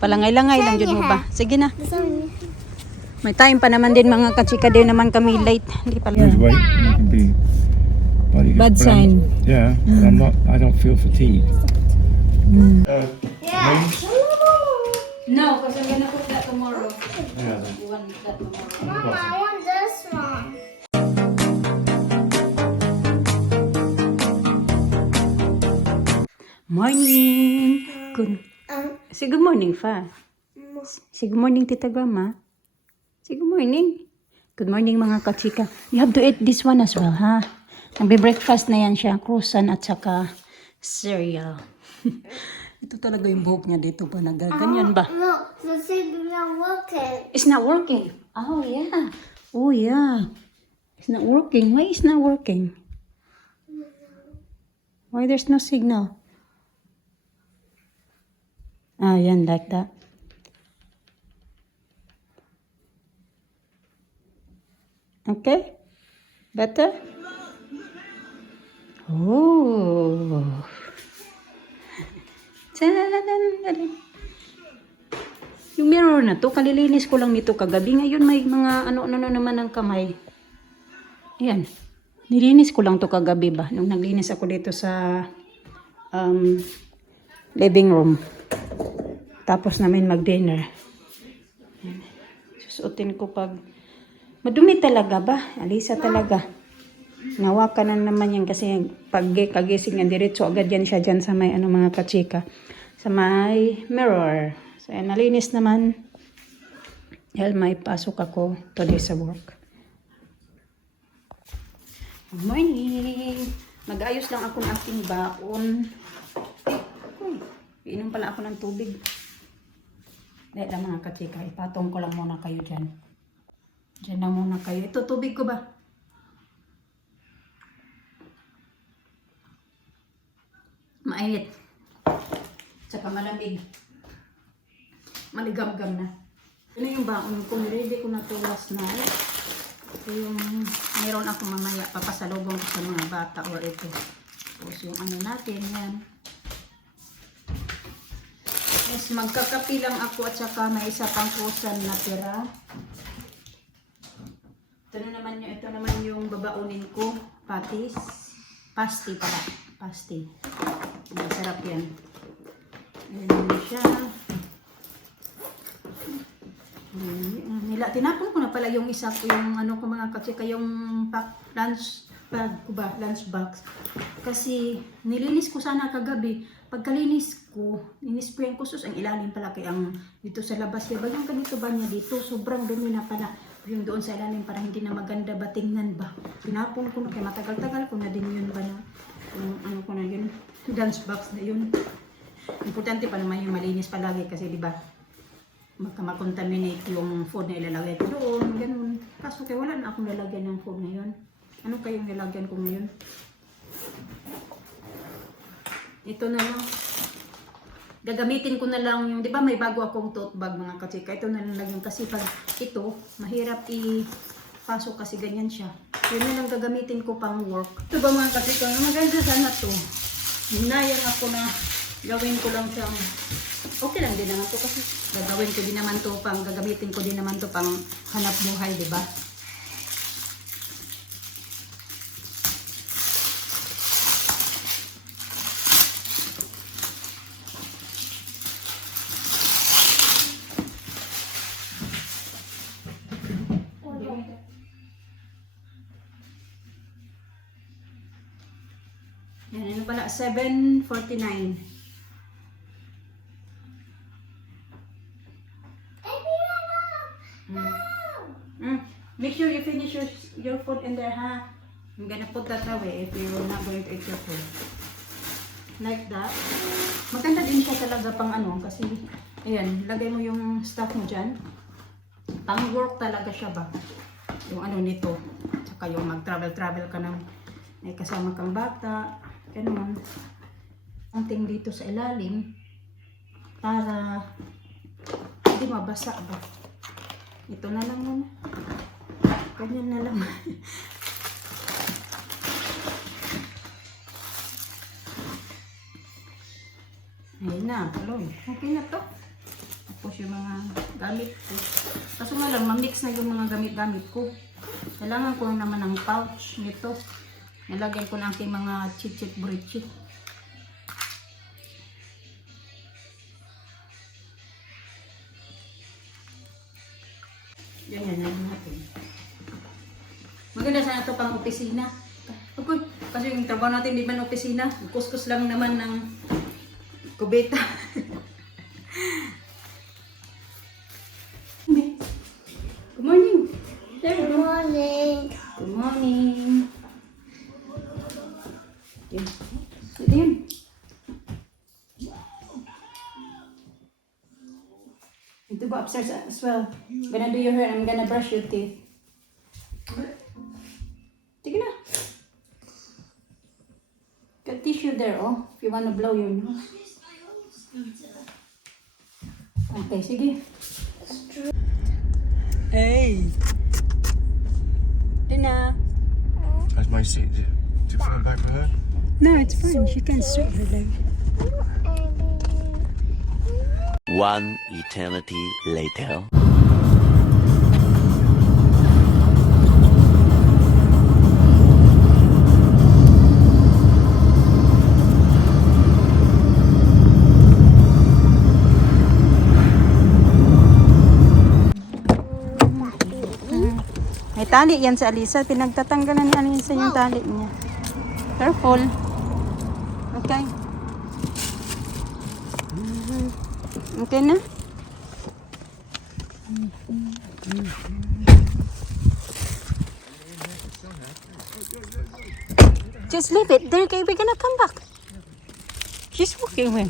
Palangay-langay lang dyan mo ba? Sige na. May time pa naman din mga kachika din naman kami late. Hindi pala. Lose weight, you can be body. Bad but sign. Yeah, but I'm not. I don't feel fatigued. No, because I'm gonna cook that tomorrow. Yeah. You want that tomorrow? Mama, I want this one. Morning! Say good morning, Fa. Say good morning, Tita Grandma. Say good morning. Good morning, mga kachika. You have to eat this one as well, ha? Nagbe-breakfast na yan siya. Croissant at saka cereal. Ito talaga yung buhok niya dito pa. Ganyan ba? Look, the signal not working. It's not working. Oh, yeah. Oh, yeah. It's not working. Why is not working? Why there's no signal? Ah, yan, like that. Okay? Better? Oh. Yung mirror na to, kalilinis ko lang nito kagabi. Ngayon may mga ano naman ng kamay. Ayan. Nilinis ko lang to kagabi ba? Nung naglinis ako dito sa living room. Tapos namin mag-dinner. Susuotin ko pag... Madumi talaga ba? Alisa talaga. Nawakan na naman yan kasi pag kagising yan, diretso agad yan siya dyan sa may mga kachika. Sa may mirror. So, nalinis naman. Dahil may pasok ako today sa work. Good morning! Mag-ayos lang ako ng aking baon. Iinom pala ako ng tubig. Dahil lang mga kachika, ipatong ko lang muna kayo dyan. Dyan lang muna kayo. Ito, tubig ko ba? Mainit. Tsaka malamig. Maligam-gam na. Ito yung baon ko. Niready ko na ito last night. Ito yung mayroon ako mamaya. Papasalubong ko sa mga bata or ito. Tapos yung natin yan. Yes, magkakapi lang ako at saka may isa pang kusan na tira. Ito naman yung babaunin ko. Patis. Pasti pala. Pasti. Masarap yan. Ayan siya. Tinapon ko na pala yung isa ko, yung ko mga kachika, yung lunch bag ko ba, lunch box. Kasi nilinis ko sana kagabi. Pagkalinis ko, inisprayan ko sus ang ilalim pala kaya ang dito sa labas. Diba yung ganito ba niya dito? Sobrang dumi na pala. Yung doon sa ilalim para hindi na maganda ba tingnan ba. Pinapon ko na kaya matagal-tagal ko na din yun ba na. Yung ko na yun. Lunch box na yun. Importante pa naman yung malinis palagi kasi diba magkamakontaminate yung food na ilalagay ko doon. Ganun. Kaso kaya wala na akong lalagyan ng food ngayon. Ano kayong lalagyan ko ngayon? Ito na lang. Gagamitin ko na lang yung, di ba may bago akong tote bag mga kachika. Ito na lang yung kasi pag ito, mahirap ipasok kasi ganyan siya. Yun na lang gagamitin ko pang work. Ito ba mga kachika, maganda sana to. Hinayang ako na gawin ko lang siyang, okay lang din naman to kasi gagawin ko din naman to pang, gagamitin ko din naman to pang hanap buhay, di ba? Yan, ano pala, 7:49. Make sure you finish your food in there, ha? I'm gonna put that away if you're not going to eat your food. Like that. Maganda din siya talaga pang kasi, ayan, lagay mo yung stuff mo dyan. Pang work talaga siya ba? Yung nito. Tsaka yung mag-travel ka ng may kasama kang bata. Ganun. Something dito sa ilalim para hindi mabasa ba. Ito na lang muna. Ganyan na lang. Ayun na. Okay na to. At yung mga gamit ko. Kaso nga lang, mamix na yung mga gamit-gamit ko. Kailangan ko naman ng pouch nito. Nalagyan ko na aking mga chichit burichit. Yan natin. Maganda sana ito pang opisina. Okay. Kasi yung trabaho natin di man opisina. Kuskus lang naman ng kubeta. Good morning. There we Good go. morning. Good morning. Yan. Ito yun. Ito ba upstairs as well? I'm gonna do your hair and I'm gonna brush your teeth. Sige na. Got tissue there, oh. If you wanna blow your nose. Okay, sige. Hey! Dina. That's my seat. Do you put it back for her? No, it's fine. She can straight her leg. One eternity later. May tali yan sa Alisa. Pinagtatanggalan ni Alisa yung tali niya. Careful. Okay. Okay na? Just leave it there, kay we're gonna come back. She's walking away.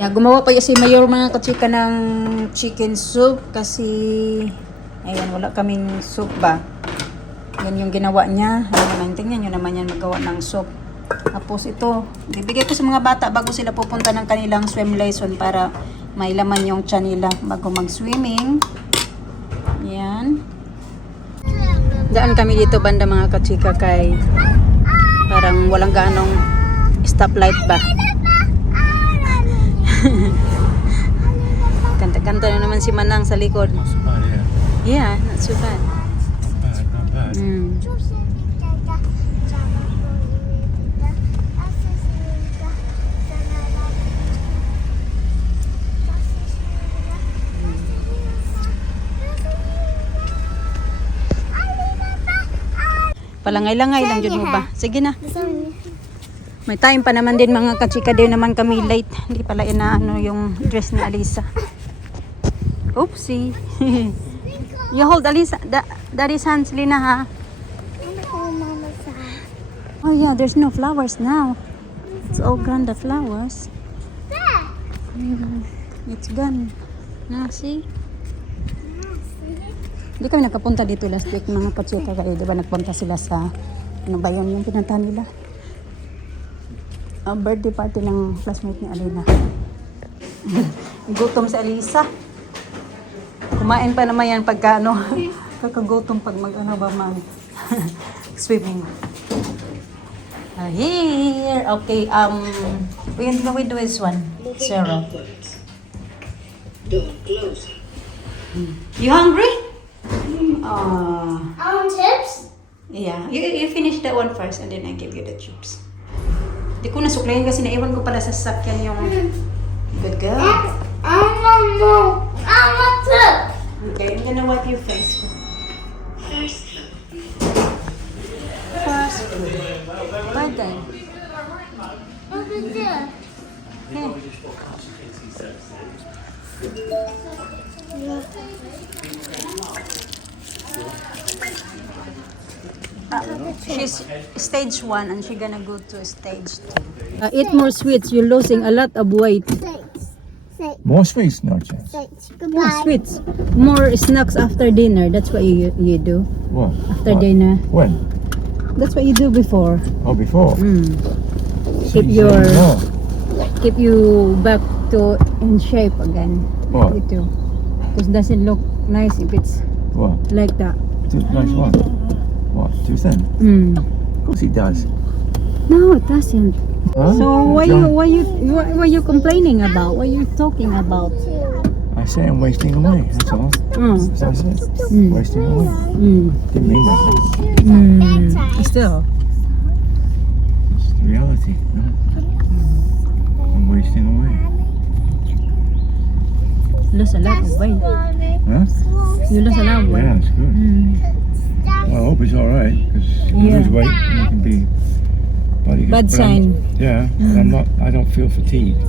Yeah, gumawa pa si Mayor mga kachika ng chicken soup kasi ayan, wala kaming soup ba. Yan yung ginawa niya. Ayan, tingnan nyo naman yan magawa ng soup. Tapos ito, bibigay ko sa mga bata bago sila pupunta ng kanilang swim lesson para mailaman yung tiyan nila bago mag-swimming. Yan. Daan kami dito banda mga kachika kay parang walang ganong stoplight ba. Kanta-kanta na naman si Manang sa likod. Not so bad, yeah. Yeah, not so bad. Not bad, not bad. Palangay-langay lang dyan mo ba? Sige na. May time pa naman din mga kachika, din naman kami late. Hindi pala inaano yung dress ni Alisa. Oopsie. You hold Alisa, Daddy's hands, Lina, ha? Oh yeah, there's no flowers now. It's all gone, the flowers. It's gone. Now, see? Hindi kami nakapunta dito last week mga kachika kayo. Diba nagpunta sila sa, ano ba yun yung pinuntahan nila? Birthday party ng classmate ni Alina. Gutom si Alisa. Kumain pa naman yan pagka ano, kakagutom pag mag ano ba mag swimming. Here, okay, we're gonna do this one, Sarah. You hungry? Tips? Yeah, you finish that one first and then I give you the chips. Di ko nasuklayin kasi naiwan ko pala sa sakyan yung good girl. I'm a tip. Okay, I'm gonna wipe your face. First food. Bye then. Look at this. Okay. She's stage 1 and she's gonna go to stage 2. Eat more sweets. You're losing a lot of weight. Six. More sweets? No chance. Goodbye. More sweets. More snacks after dinner. That's what you do What? after What? dinner. When? That's what you do before. Oh, before? Mm. So Keep you're your saying more. keep you back to in shape again. What? You too. Because doesn't look nice if it's What? like that. Nice one. What? Too thin? Mm. Of course it does. No, it doesn't. Huh? So why you complaining about? What you talking about? I say I'm wasting away. That's all. That's all I said. Wasting away. Didn't mean that. Still. It's the reality. No? I'm wasting away. Lose a lot of weight. Huh? You lose a lot of weight. Yeah, it's good. Well, I hope it's all right because you lose weight and it can be body. Bad but sign. Yeah, but I'm not. I don't feel fatigued.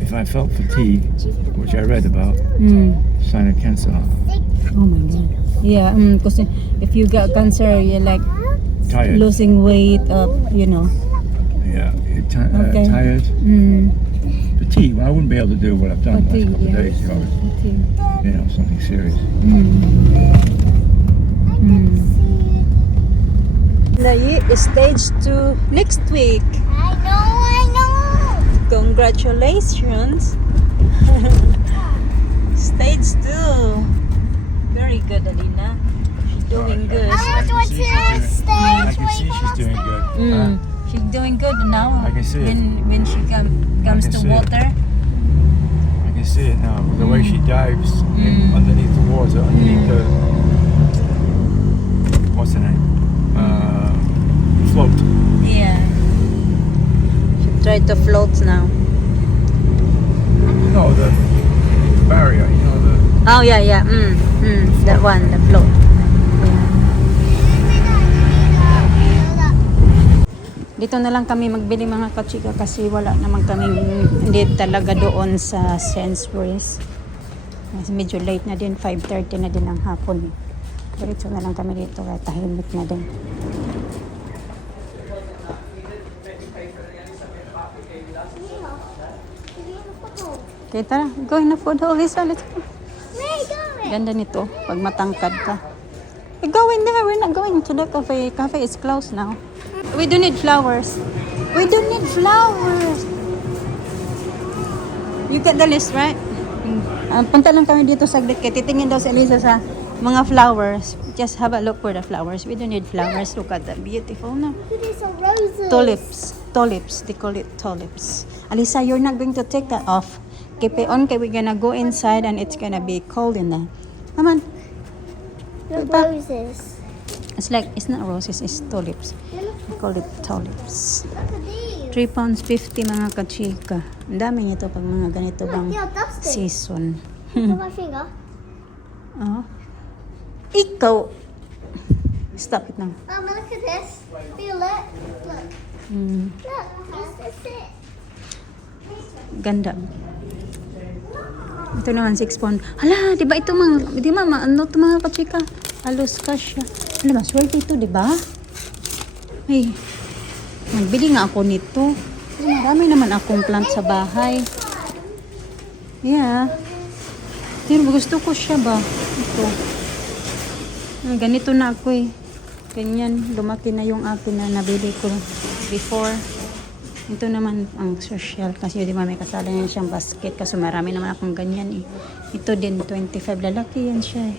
If I felt fatigue, which I read about, sign of cancer. Oh my god. Yeah, because if you got cancer, you're like Tired. losing weight, you know. Yeah, Okay. tired. Fatigue. Well, I wouldn't be able to do what I've done Fatigue, the last couple yeah. of days. You know, something serious. Stage 2 next week. I know. Congratulations. Stage 2. Very good, Alina. She's doing good. I want to watch the I stage. can see she's doing good. She's doing good now. I can see it. When she comes can to see it. water. I can see it now. The way she dives underneath the water, underneath the what's the name? Float. Yeah. She tried to float now. No, the barrier. You know the. Oh yeah, yeah. That one, the float. Dito na lang kami magbili mga kachika kasi wala naman kami hindi talaga doon sa Sainsbury's. Kasi medyo late na din, 5:30 na din ang hapon. Diretso na lang kami dito kaya tahimik na din. Okay, tara. Going na food hall, Lisa. Let's go. Where are you going? Ganda nito pag matangkad ka. We're going there. We're not going to the cafe. Cafe is closed now. We don't need flowers. We don't need flowers. You get the list, right? Punta lang kami dito saglit kaya titingin daw si Elisa sa mga flowers. Just have a look for the flowers. We don't need flowers. Look at that. Beautiful na. Look at some roses. Tulips. Tulips. They call it tulips. Alisa, you're not going to take that off. Keep it on. Okay, we're gonna go inside and it's gonna be cold in there. Come on. Look, Papa. roses. It's like, it's not roses, it's tulips. Look We call it tulips. at these. £3.50 mga kachika. Ang dami nito pag mga ganito bang Yeah, dusty. season. Look at my finger. Oh. Ikaw. Stop it now. Look at this. Feel it. Look. Look. That's it. Ganda. Ito naman 6 pound. Hala, di ba ito mga, di ba ano ito mga kachika? Halos cash siya. Hala, maswerte ito, di ba? Ay, nagbili nga ako nito. Kasi marami naman akong plant sa bahay. Yeah. Pero gusto ko siya ba? Ito. Ganito na ako eh. Ganyan, lumaki na yung akin na nabili ko before. Ito naman ang social kasi di ba may kasala yan siyang basket kasi marami naman akong ganyan eh. Ito din 25 lalaki yan siya eh.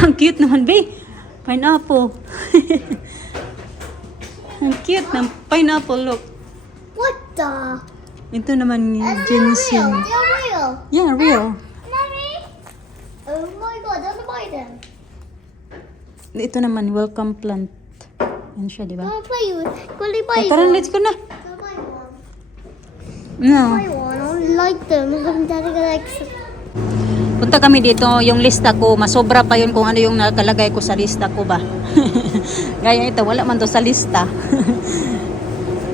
Ang cute naman be. Pineapple. Ang cute ng pineapple look. What the? Ito naman yung They're ginseng. real. They're real. Yeah, real. Mommy. Oh my god, don't buy them. Ito naman welcome plant. Yan siya, di I ba? want to play with. Will you buy Tara, one? let's go na. I'll buy one. No. Buy one. I don't like them. I'm daddy likes them. Punta kami dito, yung lista ko, masobra pa yun kung ano yung nakalagay ko sa lista ko ba. Gaya ito, wala man to sa lista.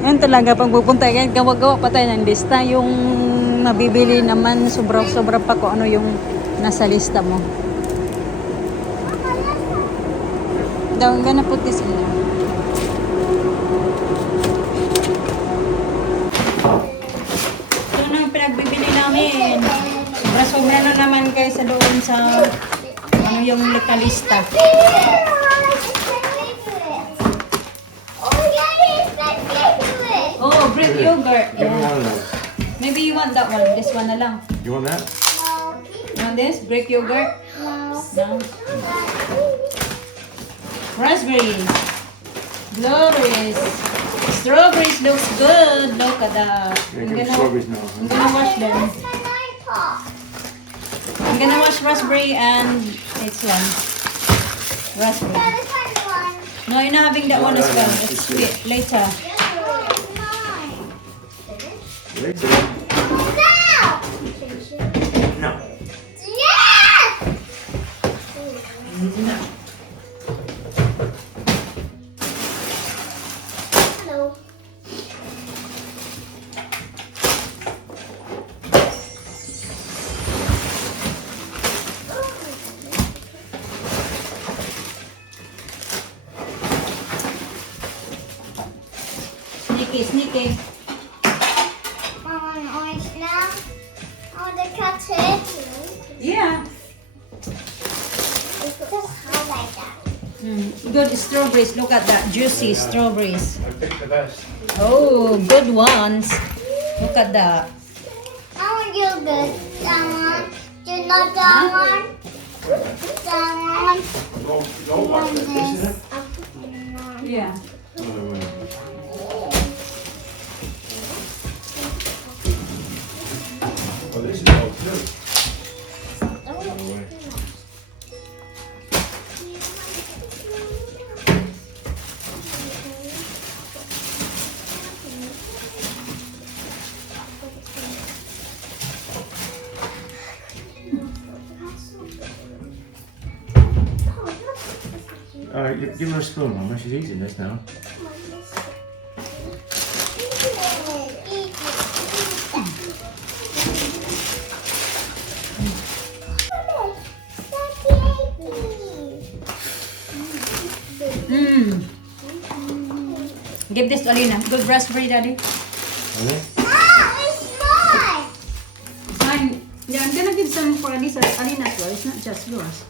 Yan talaga, pag pupunta, gawa-gawa pa tayo ng lista. Yung mabibili naman, sobra-sobra pa kung ano yung nasa lista mo. Daw, I'm gonna put this in there. Ito na ang pinagbibili namin. Sobra na naman kayo sa doon sa ano yung lokalista. Oh, yeah, it's like it. Oh, Greek yogurt. Give me Yeah. one of those. Maybe you want that one. This one na lang. You want that? You want this? Greek yogurt? No. Raspberries. Blueberries. Strawberries looks good. Look at that. Yeah, give me strawberries now. I'm gonna wash them. Where's my lollipop? I'm gonna wash raspberry and this one. Raspberry. That is my one. No, you're not having that one as well. It's sweet. Later. Oh, it's mine. Wait. Now! No. Yes! Hello. Sneaky, sneaky. Mama, an orange now. I want to cut it. Yeah. Just highlight that. Good strawberries. Look at that. Juicy strawberries. I picked the best. Oh, good ones. Look at that. I want you good. That one. Do you know that one? That one. Go watch that. Isn't it? Yeah. Oh, this is all good. Give her a spoon, Mama. She's eating this now. Mm. Give this to Alina. Good raspberry, Daddy. Okay. It's mine. It's mine. Yeah, I'm gonna give some for Alina as well. It's not just yours.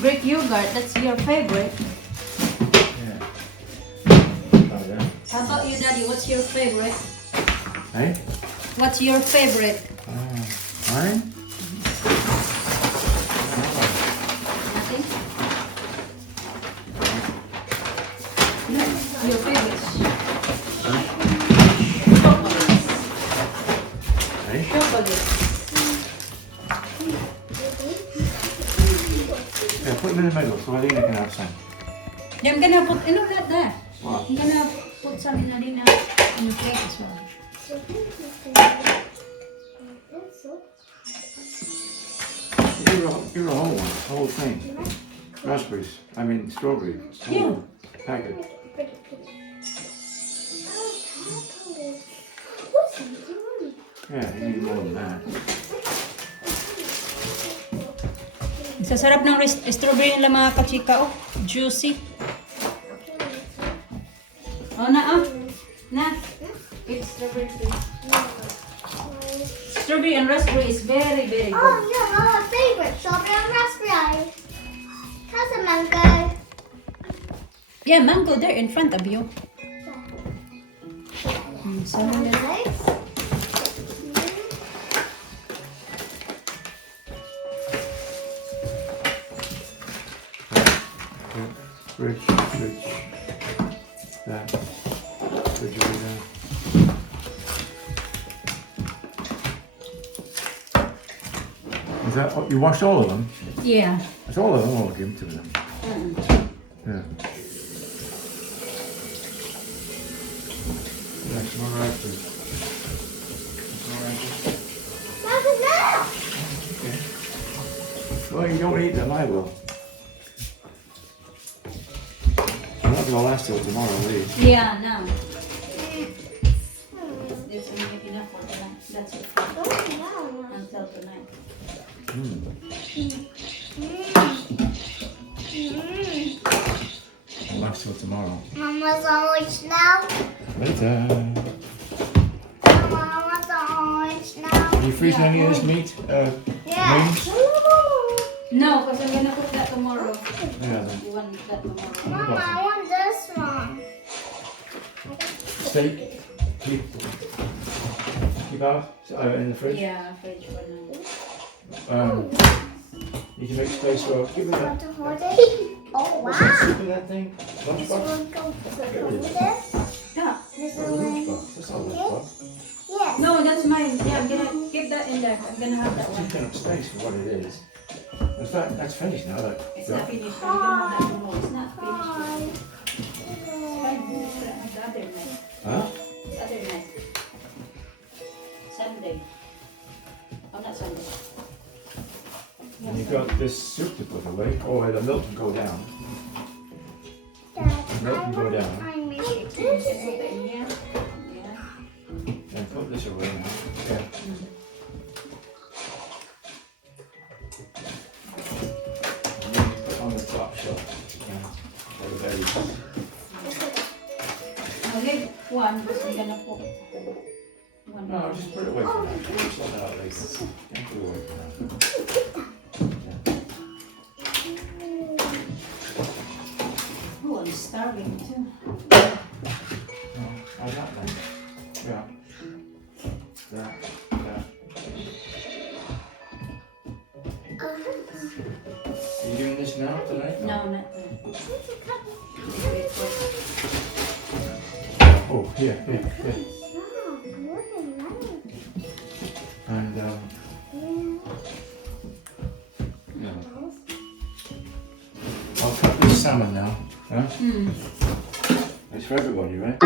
Greek yogurt. That's your favorite. Yeah. Oh, yeah. How about you, Daddy? What's your favorite? Hey? What's your favorite? Mine? Nothing. No, your favorite. Hey? Chocolate. Yeah, put them in the middle so Alina can have some. Yeah, I'm gonna put. Look at that. What? I'm gonna put some in Alina in the plate as well. Give her a whole one, whole thing. Raspberries. I mean strawberries. Yeah. Packet. Yeah, you need more than that. Sa sarap ng strawberry nila mga kachika, oh. Juicy. Oh, na, oh. Na. It's strawberry please. Strawberry and raspberry is very, very Oh, good. yeah, my favorite. Strawberry and raspberry. How's a mango? Yeah, mango there in front of you. So, Nice. Fridge. That. Fridge over there. Is that, you washed all of them? yeah. That's all of them, I'll give them to them. Yeah. That's all right, please. That's all right. That's enough. Okay. Well, you don't eat them, I will. I'm not gonna last till tomorrow, leave. Yeah, no. There's only enough for tonight. That's it. Oh, wow. Until tonight. I'll last till tomorrow. Mama's orange now. Later. Mama's orange now. Are you freezing any of this meat? Yeah. Wings? No, because I'm gonna cook that tomorrow. Yeah, then. You want that tomorrow? Mama, I want this one. Steak? Keep out in the fridge? Yeah, fridge for now. Need to make space for. Give me Want that. to hold it? Oh What's that wow! stick in that thing? This Lunchbox? one goes to Get rid hold of it. this. Yeah. This Oh, one. lunchbox. That's not a lunchbox. Yes. No, that's mine. Yeah, I'm gonna keep that in there. I'm gonna have that It's one. taking up space for what it is. In fact, that's finished now. Look. It's Look. not finished. I'm gonna have that one more. It's not finished. Hi. It's fine. It's gonna have the other night. Huh? The other night. Sunday. Oh, not Sunday. And you've got this soup to put away. Oh, wait, the milk can go down. Dad, Milk can go down. I miss You can put that in here. Yeah. And put this away now. Yeah. And then you put on the top shelf. Yeah. For the berries. I'll leave one because I'm gonna put one. No, just put it away for now. We'll sort that out later. Don't put it away for now. Oh, I'm starving too. No, I got that. Yeah. That. Are you doing this now, tonight? No, not that. Wait for Oh, here. And, no. I'll cut this salmon now. Huh? It's for everybody, right?